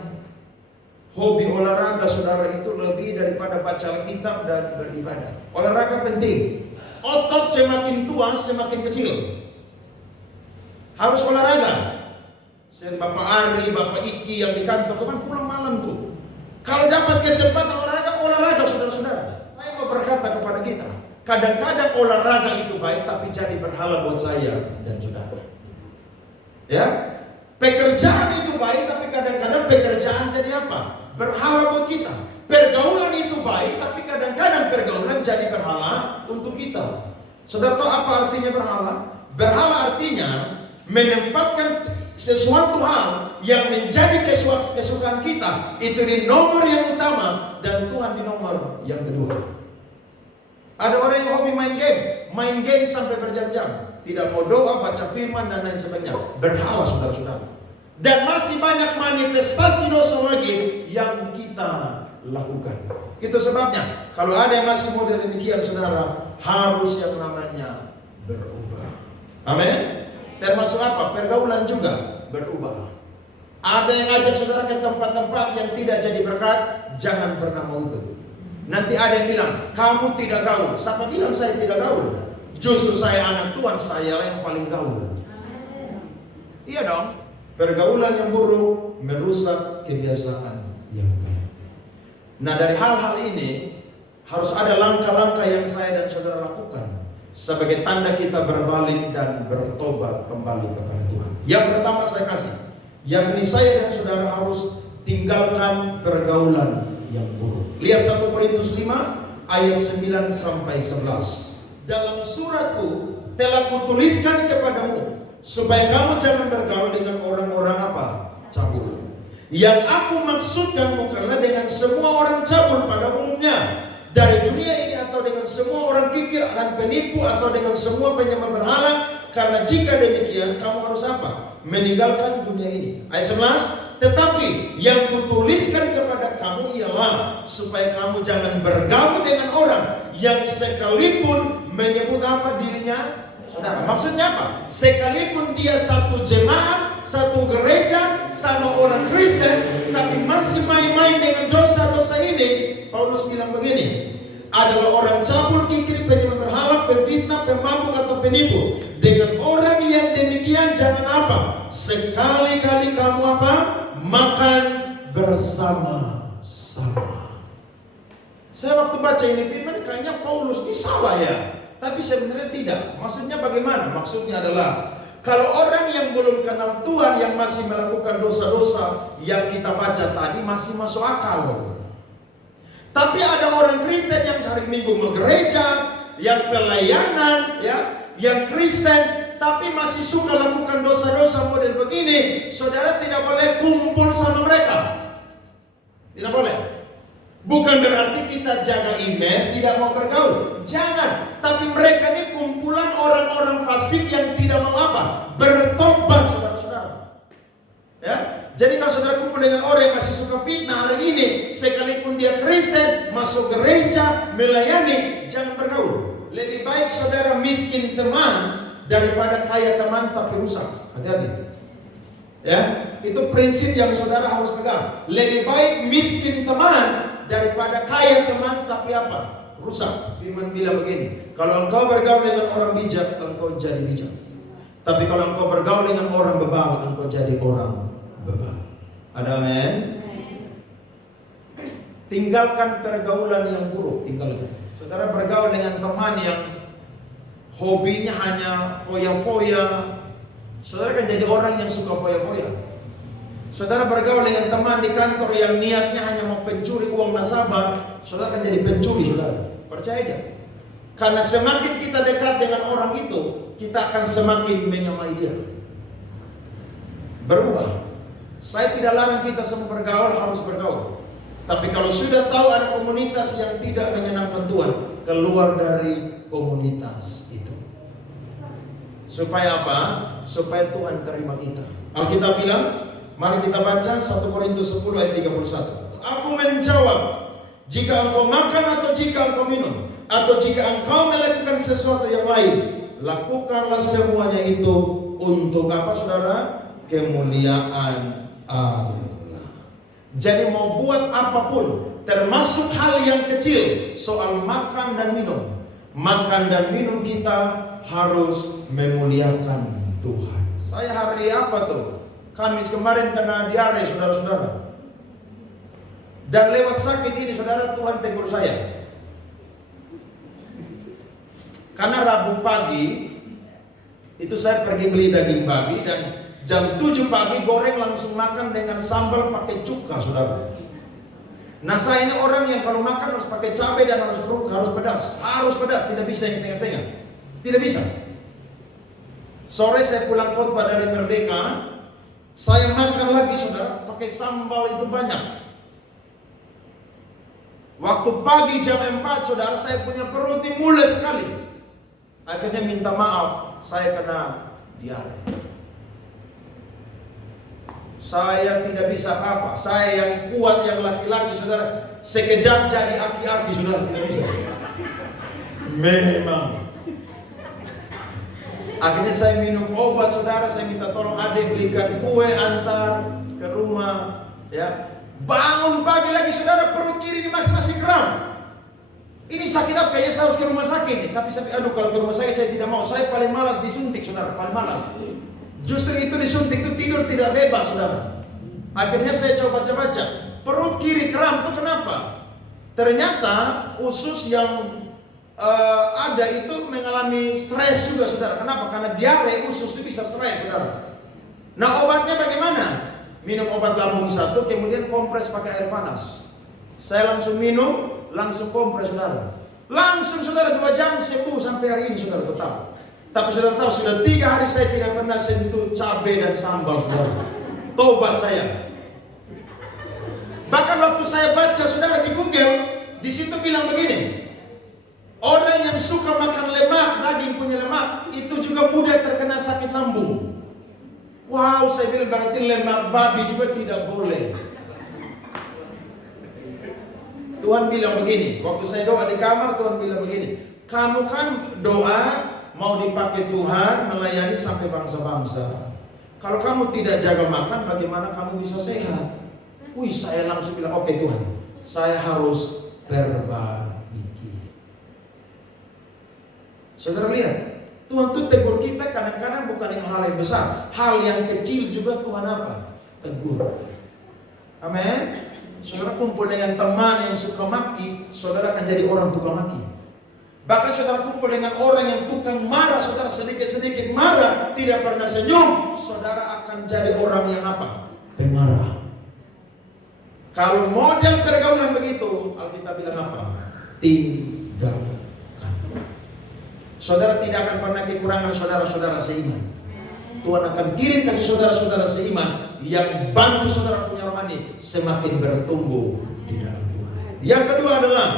hobi olahraga saudara itu lebih daripada baca Alkitab dan beribadah. Olahraga penting. Otot semakin tua semakin kecil. Harus olahraga. Saya Bapak Ari, Bapak Iki yang di kantor itu kan pulang malam tuh. Kalau dapat kesempatan olahraga saudara-saudara. Saya mau berkata kepada kita, kadang-kadang olahraga itu baik tapi jadi berhala buat saya dan saudara. Ya, pekerjaan itu baik tapi kadang-kadang pekerjaan jadi apa? Berhala buat kita. Pergaulan itu baik tapi kadang-kadang pergaulan jadi berhala untuk kita. Saudara tahu apa artinya berhala? Berhala artinya menempatkan sesuatu hal yang menjadi kesukaan kita itu di nomor yang utama dan Tuhan di nomor yang kedua. Ada orang yang hobi main game sampai berjam-jam, tidak mau doa, baca firman dan lain sebagainya. Berhala saudara-saudara. Dan masih banyak manifestasi dosa lagi yang kita lakukan. Itu sebabnya kalau ada yang masih model demikian saudara, harus yang namanya berubah. Amin. Termasuk apa? Pergaulan juga berubah. Ada yang ajak saudara ke tempat-tempat yang tidak jadi berkat, jangan pernah mau ikut. Nanti ada yang bilang, kamu tidak gaul. Siapa bilang saya tidak gaul? Justru saya anak Tuhan, saya yang paling gaul. Iya dong. Pergaulan yang buruk merusak kebiasaan yang baik. Nah dari hal-hal ini harus ada langkah-langkah yang saya dan saudara lakukan sebagai tanda kita berbalik dan bertobat kembali kepada Tuhan. Yang pertama saya kasih, yakni saya dan saudara harus tinggalkan pergaulan yang buruk. Lihat 1 Korintus 5 ayat 9 sampai 11. Dalam suratku telah kutuliskan kepadamu supaya kamu jangan bergaul dengan orang-orang apa? Cabul. Yang aku maksudkan bukanlah dengan semua orang cabul pada umumnya dari dunia ini, atau dengan semua orang kikir dan penipu, atau dengan semua penyembah berhala. Karena jika demikian kamu harus apa? Meninggalkan dunia ini. Ayat 11, Tetapi yang kutuliskan kepada kamu ialah supaya kamu jangan bergaul dengan orang yang sekalipun menyebut apa dirinya saudara. Maksudnya apa? Sekalipun dia satu jemaat, satu gereja, sama orang Kristen, tapi masih main-main dengan dosa-dosa ini. Paulus bilang begini, adalah orang cabul, kikir, penyembah berhala, pemfitnah, pemabuk atau penipu. Dengan orang yang demikian jangan apa? Sekali-kali kamu apa? Makan bersama-sama. Saya waktu baca ini firman kayaknya Paulus ini salah ya. Tapi sebenarnya tidak. Maksudnya bagaimana? Maksudnya adalah kalau orang yang belum kenal Tuhan, yang masih melakukan dosa-dosa yang kita baca tadi, masih masuk akal. Tapi ada orang Kristen yang hari Minggu mau gereja, yang pelayanan, ya, yang Kristen, tapi masih suka lakukan dosa-dosa model begini. Saudara tidak boleh kumpul sama mereka. Tidak boleh. Bukan berarti kita jaga image, tidak mau bergaul. Jangan. Tapi mereka ini kumpulan orang-orang fasik yang tidak mau apa? Bertobat, saudara-saudara. Ya. Jadi kalau saudara kumpul dengan orang yang masih suka fitnah hari ini, sekalipun dia Kristen, masuk gereja, melayani, jangan bergaul. Lebih baik saudara miskin teman daripada kaya teman tapi rusak. Hati-hati. Ya, itu prinsip yang saudara harus pegang. Lebih baik miskin teman daripada kaya teman tapi apa? Rusak. Firman bilang begini, kalau engkau bergaul dengan orang bijak, engkau jadi bijak. Tapi kalau engkau bergaul dengan orang bebal, engkau jadi orang bebal. Ada amin? Tinggalkan pergaulan yang buruk, tinggalkan. Saudara bergaul dengan teman yang hobinya hanya foya-foya, saudara kan jadi orang yang suka foya-foya. Saudara bergaul dengan teman di kantor yang niatnya hanya mau pencuri uang nasabah, saudara kan jadi pencuri, saudara. Percaya aja. Karena semakin kita dekat dengan orang itu, kita akan semakin menyamai dia. Berubah. Saya tidak larang kita semua bergaul, harus bergaul. Tapi kalau sudah tahu ada komunitas yang tidak menyenangkan Tuhan, keluar dari komunitas itu. Supaya apa? Supaya Tuhan terima kita. Alkitab bilang, mari kita baca 1 Korintus 10 ayat 31. Aku menjawab, jika engkau makan atau jika engkau minum, atau jika engkau melakukan sesuatu yang lain, lakukanlah semuanya itu untuk apa, saudara? Kemuliaan Allah. Jadi mau buat apapun, termasuk hal yang kecil, soal makan dan minum. Makan dan minum kita harus memuliakan Tuhan. Saya hari apa tuh? Kamis kemarin kena diare, saudara-saudara. Dan lewat sakit ini, saudara, Tuhan tegur saya. Karena Rabu pagi itu saya pergi beli daging babi dan jam 7 pagi goreng langsung makan dengan sambal pakai cuka, saudara. Nah saya ini orang yang kalau makan harus pakai cabai dan harus pedas. Harus pedas, tidak bisa yang setengah-setengah. Tidak bisa. Sore saya pulang khotbah dari Merdeka, saya makan lagi, saudara, pakai sambal itu banyak. Waktu pagi jam 4, saudara, saya punya perut ini mulai sekali. Akhirnya minta maaf, saya kena diare. Saya tidak bisa apa. Saya yang kuat, yang laki-laki, saudara, sekejap jadi aki-aki, saudara, tidak bisa. Memang. Akhirnya saya minum obat, saudara. Saya minta tolong adik belikan kue antar ke rumah. Ya, bangun pagi lagi, saudara, perut kiri ini masih kram. Ini sakit apa? Kayaknya saya harus ke rumah sakit. Tapi saya, kalau ke rumah sakit saya tidak mau. Saya paling malas disuntik, saudara, paling malas. Justru itu disuntik itu tidur tidak bebas, saudara. Akhirnya saya coba baca-baca. Perut kiri kram itu kenapa? Ternyata usus yang ada itu mengalami stres juga, saudara. Kenapa? Karena diare usus itu bisa stres, saudara. Nah obatnya bagaimana? Minum obat lambung 1, kemudian kompres pakai air panas. Saya langsung minum, langsung kompres, saudara. Langsung, saudara, 2 jam sembuh sampai hari ini, saudara, total. Tapi saudara tahu, sudah 3 hari saya tidak pernah sentuh cabai dan sambal, saudara. Tobat saya. Bahkan waktu saya baca, saudara, di Google, di situ bilang begini. Orang yang suka makan lemak, daging punya lemak, itu juga mudah terkena sakit lambung. Wow, saya bilang berarti lemak babi juga tidak boleh. Tuhan bilang begini, waktu saya doa di kamar Tuhan bilang begini, kamu kan doa mau dipakai Tuhan melayani sampai bangsa-bangsa. Kalau kamu tidak jaga makan, bagaimana kamu bisa sehat? Wih, saya langsung bilang, oke Tuhan, saya harus perbaiki. Saudara lihat, Tuhan tuh tegur kita kadang-kadang bukan hal yang besar, hal yang kecil juga Tuhan apa? Tegur. Amin. Saudara kumpul dengan teman yang suka maki, saudara akan jadi orang tukang maki. Bahkan saudara kumpul dengan orang yang tukang marah, saudara sedikit-sedikit marah, tidak pernah senyum, saudara akan jadi orang yang apa? Pemarah. Kalau model pergaulan begitu, Alkitab bilang apa? Tinggalkan. Saudara tidak akan pernah kekurangan saudara-saudara seiman. Tuhan akan kirim kasih saudara-saudara seiman yang bantu saudara punya rohani semakin bertumbuh di dalam Tuhan. Yang kedua adalah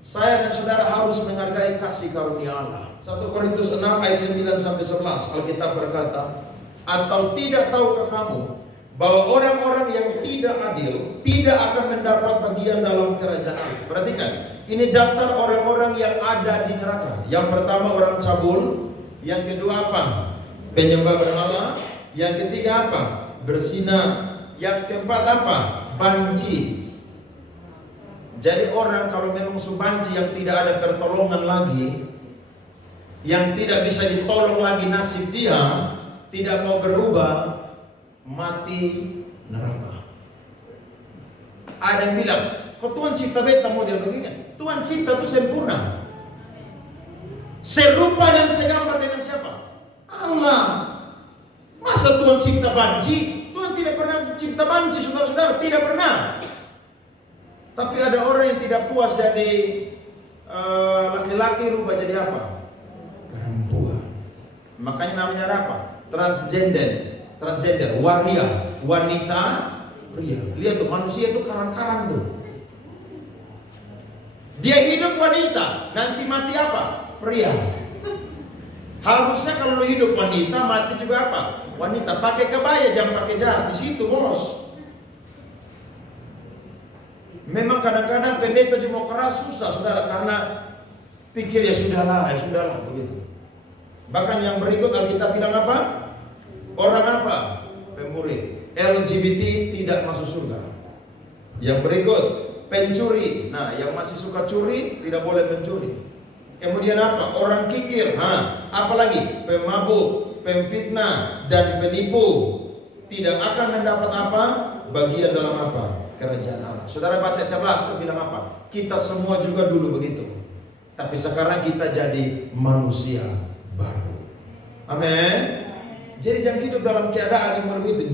saya dan saudara harus menghargai kasih karunia Allah. 1 Korintus 6 ayat 9 sampai 11 Alkitab berkata, atau tidak tahukah kamu bahwa orang-orang yang tidak adil tidak akan mendapat bagian dalam kerajaan Allah. Perhatikan, ini daftar orang-orang yang ada di neraka. Yang pertama orang cabul, yang kedua apa? Penyembah berhala, yang ketiga apa? Berzina, yang keempat apa? Banci. Jadi orang kalau memang subanci yang tidak ada pertolongan lagi, yang tidak bisa ditolong lagi nasib dia, tidak mau berubah, mati neraka. Ada yang bilang, kok Tuhan cipta beta model begini? Tuhan cipta itu sempurna, serupa dan segambar dengan siapa? Allah. Masa Tuhan cipta banci? Tuhan tidak pernah cipta banci, saudara-saudara, tidak pernah. Tapi ada orang yang tidak puas jadi laki-laki, rubah jadi apa? Perempuan. Makanya namanya apa? Transgender, waria, wanita, pria. Lihat tuh, manusia itu karang-karang tuh. Dia hidup wanita, nanti mati apa? Pria. Harusnya kalau lu hidup wanita, mati juga apa? Wanita. Pakai kebaya, jangan pakai jas. Di situ bos. Memang kadang-kadang pendeta cuma keras susah, saudara, karena pikir ya sudahlah begitu. Bahkan yang berikut Alkitab bilang apa? Orang apa? Pemurid. LGBT tidak masuk surga. Yang berikut pencuri. Nah, yang masih suka curi tidak boleh mencuri. Kemudian apa? Orang kikir. Apalagi pemabuk, pemfitnah, dan penipu tidak akan mendapat apa? Bagian dalam apa? Kerajaan Allah. Saudara baca 11 itu bilang apa? Kita semua juga dulu begitu. Tapi sekarang kita jadi manusia baru. Amin. Jadi jangan hidup dalam keadaan yang begitu.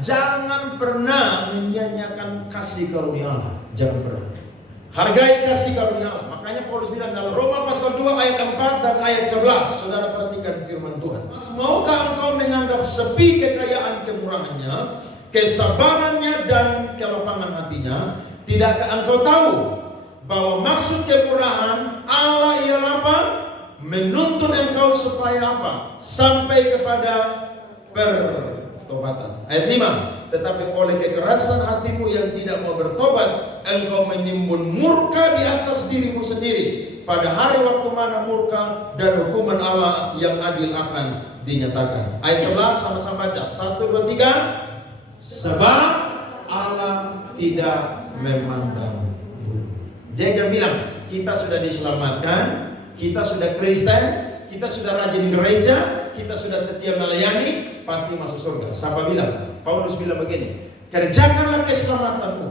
Jangan pernah menyanyiakan kasih karunia Allah. Jangan pernah. Hargai kasih karunia Allah. Makanya Paulus bilang dalam Roma pasal 2 ayat 4 dan ayat 11. Saudara perhatikan firman Tuhan. Maukah engkau menganggap sepi kekayaan kemurahannya, kesabarannya dan kelapangan hatinya? Tidakkah engkau tahu bahwa maksud kemurahan Allah ialah apa? Menuntun engkau supaya apa? Sampai kepada pertobatan. Ayat 5. Tetapi oleh kekerasan hatimu yang tidak mau bertobat, engkau menimbun murka di atas dirimu sendiri. Pada hari waktu mana murka dan hukuman Allah yang adil akan dinyatakan. Ayat 11 sama-sama baca. 1, 2, 3. Sebab Allah tidak memandang bulu. Jadi jangan bilang kita sudah diselamatkan, kita sudah Kristen, kita sudah rajin gereja, kita sudah setia melayani, pasti masuk surga. Siapa bilang? Paulus bilang begini, kerjakanlah keselamatanmu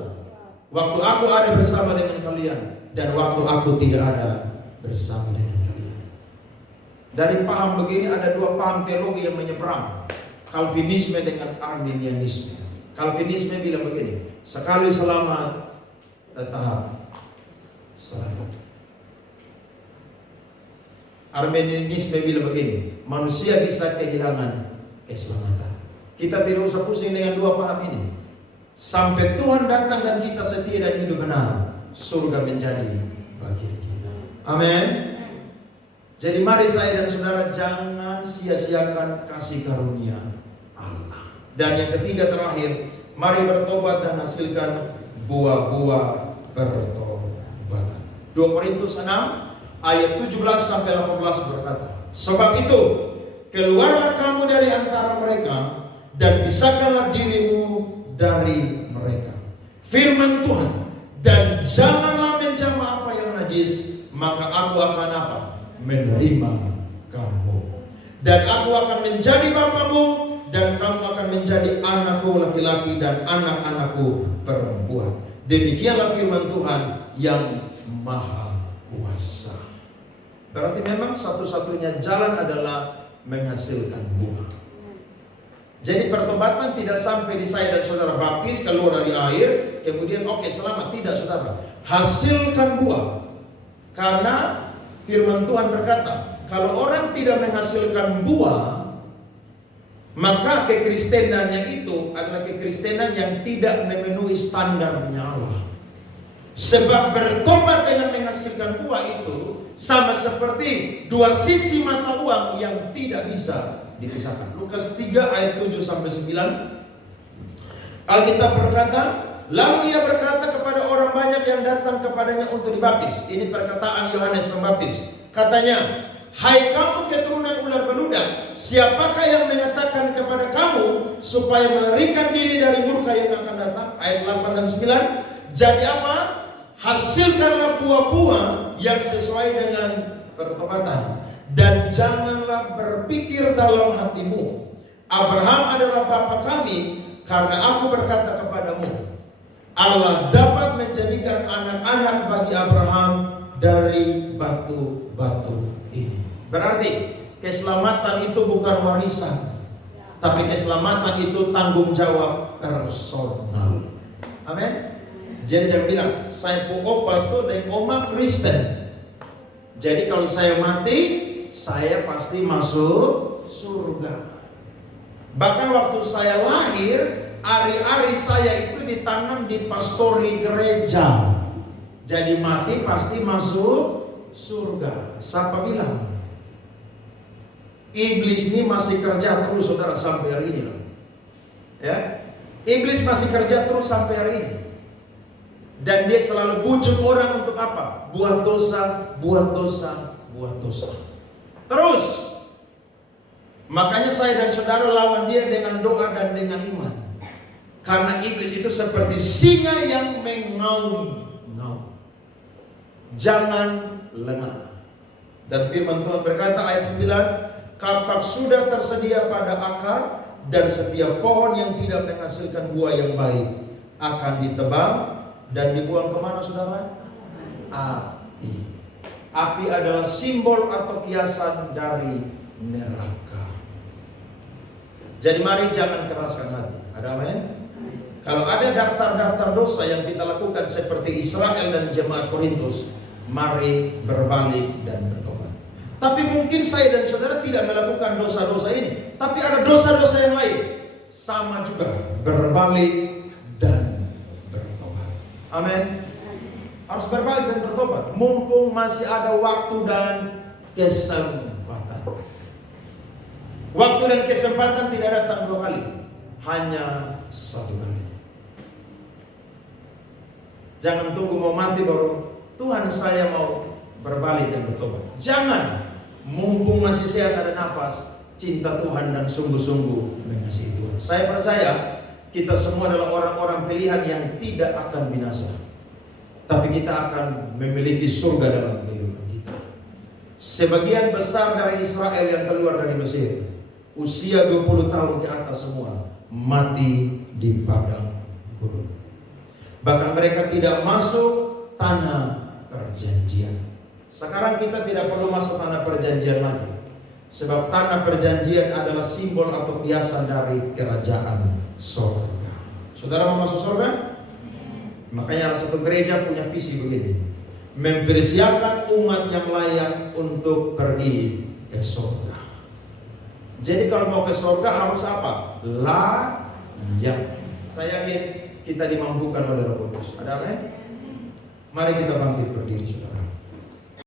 waktu aku ada bersama dengan kalian dan waktu aku tidak ada bersama dengan kalian. Dari paham begini ada dua paham teologi yang menyeberang, Calvinisme dengan Arminianisme. Calvinisme bilang begini, sekali selamat tetap selamat. Arminianisme bilang begini, manusia bisa kehilangan keselamatan. Kita tidak usah pusing dengan dua paham ini. Sampai Tuhan datang dan kita setia dan hidup benar, surga menjadi bagian kita. Amin. Jadi mari saya dan saudara jangan sia-siakan kasih karunia. Dan yang ketiga terakhir, mari bertobat dan hasilkan buah-buah pertobatan. 2 Korintus 6 ayat 17 sampai 18 berkata, sebab itu keluarlah kamu dari antara mereka dan pisahkanlah dirimu dari mereka. Firman Tuhan, dan janganlah menjamah apa yang najis, maka aku akan apa? Menerima kamu. Dan aku akan menjadi bapamu, dan kamu akan menjadi anakku laki-laki dan anak-anakku perempuan. Demikianlah firman Tuhan yang maha kuasa. Berarti memang satu-satunya jalan adalah menghasilkan buah. Jadi pertobatan tidak sampai di saya dan saudara baptis, keluar dari air, kemudian oke, selamat. Tidak, saudara. Hasilkan buah. Karena firman Tuhan berkata, kalau orang tidak menghasilkan buah, maka kekristenannya itu adalah kekristenan yang tidak memenuhi standarnya Allah. Sebab bertobat dengan menghasilkan buah itu sama seperti dua sisi mata uang yang tidak bisa dipisahkan. Lukas 3 ayat 7 sampai 9. Alkitab berkata, lalu ia berkata kepada orang banyak yang datang kepadanya untuk dibaptis. Ini perkataan Yohanes Pembaptis. Katanya, hai kamu keturunan ular beludak, siapakah yang mengatakan kepada kamu supaya melarikan diri dari murka yang akan datang? Ayat 8 dan 9. Jadi apa? Hasilkanlah buah-buah yang sesuai dengan pertobatan. Dan janganlah berpikir dalam hatimu, Abraham adalah bapa kami, karena aku berkata kepadamu, Allah dapat menjadikan anak-anak bagi Abraham dari batu-batu ini. Berarti keselamatan itu bukan warisan, tapi keselamatan itu tanggung jawab personal. Amin. Jadi jangan bilang saya opa tuh dan oma Kristen. Jadi kalau saya mati, saya pasti masuk surga. Bahkan waktu saya lahir, ari-ari saya itu ditanam di pastori gereja. Jadi mati pasti masuk surga. Siapa bilang? Iblis ini masih kerja terus, saudara, sampai hari ini loh. Ya, iblis masih kerja terus sampai hari ini. Dan dia selalu bujuk orang untuk apa? Buat dosa, buat dosa, buat dosa. Terus, makanya saya dan saudara lawan dia dengan doa dan dengan iman. Karena iblis itu seperti singa yang mengaum-ngaum. Jangan lengah. Dan firman Tuhan berkata ayat 9, kapak sudah tersedia pada akar, dan setiap pohon yang tidak menghasilkan buah yang baik akan ditebang dan dibuang kemana, saudara? Api. Api adalah simbol atau kiasan dari neraka. Jadi mari jangan keraskan hati. Ada amin? Kalau ada daftar-daftar dosa yang kita lakukan seperti Israel dan jemaat Korintus, mari berbalik dan bertobat. Tapi mungkin saya dan saudara tidak melakukan dosa-dosa ini, tapi ada dosa-dosa yang lain. Sama juga, berbalik dan bertobat. Amin. Harus berbalik dan bertobat, mumpung masih ada waktu dan kesempatan. Waktu dan kesempatan tidak datang 2 kali, hanya 1 kali. Jangan tunggu mau mati baru Tuhan saya mau berbalik dan bertobat. Jangan, mumpung masih sehat ada nafas, cinta Tuhan dan sungguh-sungguh mengasihi Tuhan. Saya percaya kita semua adalah orang-orang pilihan yang tidak akan binasa, tapi kita akan memiliki surga dalam kehidupan kita. Sebagian besar dari Israel yang keluar dari Mesir, usia 20 tahun ke atas semua mati di padang gurun. Bahkan mereka tidak masuk tanah perjanjian. Sekarang kita tidak perlu masuk tanah perjanjian lagi, sebab tanah perjanjian adalah simbol atau kiasan dari kerajaan surga. Saudara mau masuk surga? Makanya satu gereja punya visi begini, mempersiapkan umat yang layak untuk pergi ke surga. Jadi kalau mau ke surga harus apa? Layak. Saya yakin kita dimampukan oleh Roh Kudus. Ada amin? Mari kita bangkit berdiri, saudara.